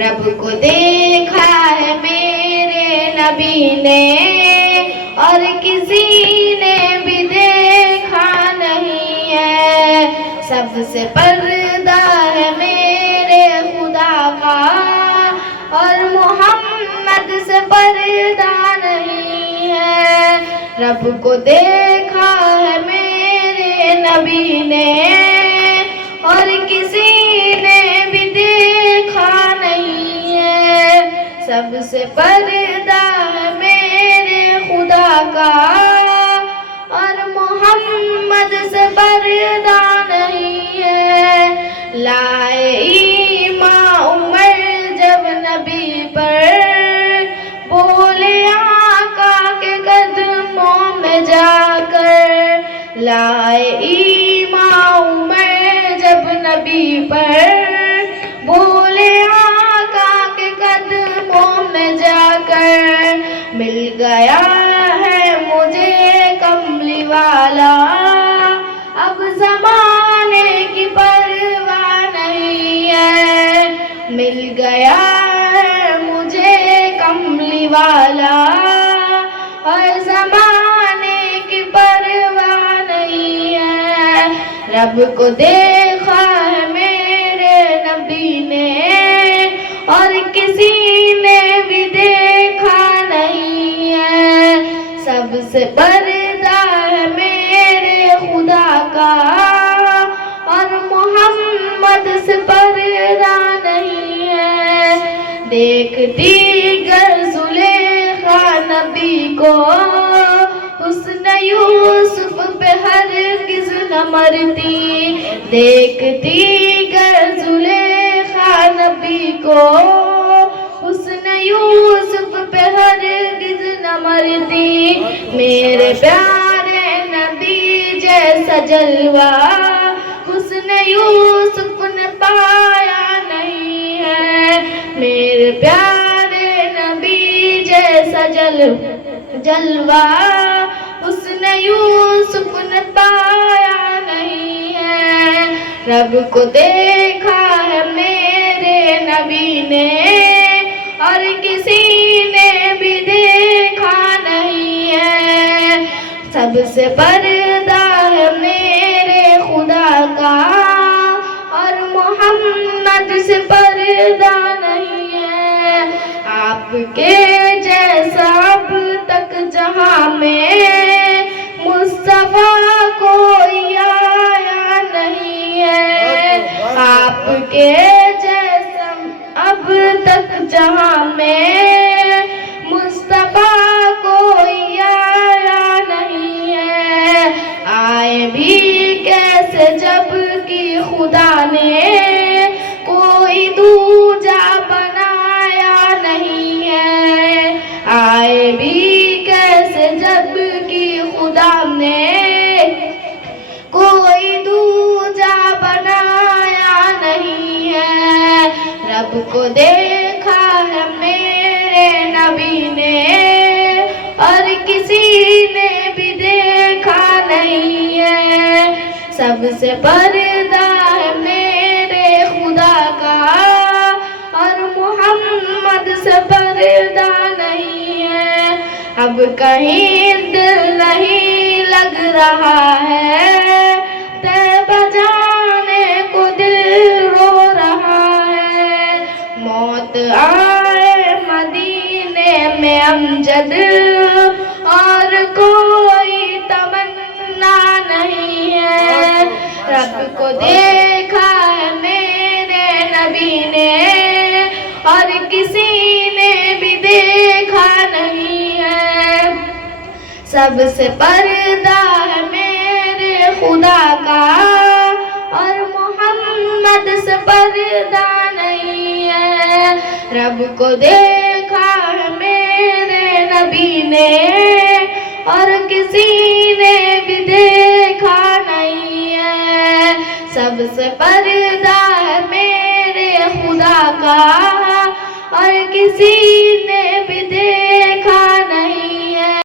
رب کو دیکھا ہے میرے نبی نے اور کسی نے بھی دیکھا نہیں ہے. سب سے پردہ ہے میرے خدا کا اور محمد سے پردہ نہیں ہے. رب کو دیکھا ہے میرے نبی نے اور کسی نے بھی دیکھا نہیں ہے. سب سے پردہ ہے میرے خدا کا اور محمد سے پردہ نہیں ہے. لائے ایمان عمر جب نبی پر بولے آقا کے قدموں میں جا کر. لائے ایمان عمر جب نبی پر بولے آقا کے قدموں میں جا کر. مل گیا ہے مجھے کملی والا اب زمانے کی پرواہ نہیں ہے. مل گیا ہے مجھے کملی والا اور زمانے کی پرواہ نہیں ہے. رب کو دیکھا ہے میرے نبی نے اور کسی نے بھی دیکھا نہیں ہے. سب سے پردہ ہے میرے خدا کا اور محمد سے پردہ نہیں ہے. دیکھتی گر زلیخا نبی کو حسن یوسف پہ ہرگز نہ مرتی. دیکھتی گر زلیخا نبی کو حسن یوسف پہ ہرگز نہ مرتی. میرے پیارے نبی جیسا جلوہ حسن یوسف نے پایا نہیں ہے. میرے پیارے نبی جیسا جلوہ حسن یوسف نے پایا نہیں ہے. رب کو دیکھا ہے میرے نبی نے اور کسی نے بھی دیکھا نہیں ہے. سب سے پردہ ہے میرے خدا کا اور محمد سے پردہ نہیں ہے. آپ کے جیسا اب تک جہاں میں مصطفیٰ کوئی آیا نہیں ہے. آپ کے جیسا اب تک جہاں میں مصطفیٰ کوئی آیا نہیں ہے. آئے بھی کیسے جب کہ خدا نے کوئی دوجا بنایا نہیں ہے. آئے بھی کیسے جب کہ خدا نے کوئی دوجا بنایا نہیں ہے. رب کو دیکھا ہے میرے نبی نے اور کسی نے بھی دیکھا نہیں ہے. سب سے پردہ ہے میرے خدا کا اور محمد سے پردہ نہیں ہے. اب کہیں دل نہیں لگ رہا ہے طیبہ جانے کو دل رو رہا ہے. موت آئے مدینے میں امجد اور کوئی تمنا نہیں ہے. رب کو دیکھا ہے میرے نبی نے اور کسی نے بھی دیکھا نہیں ہے. سب سے پردہ ہے میرے خدا کا اور محمد سے پردہ نہیں ہے. رب کو دیکھا ہے میرے نبی نے اور کسی نے بھی دیکھا نہیں ہے. سب سے پردہ ہے میرے خدا کا اور کسی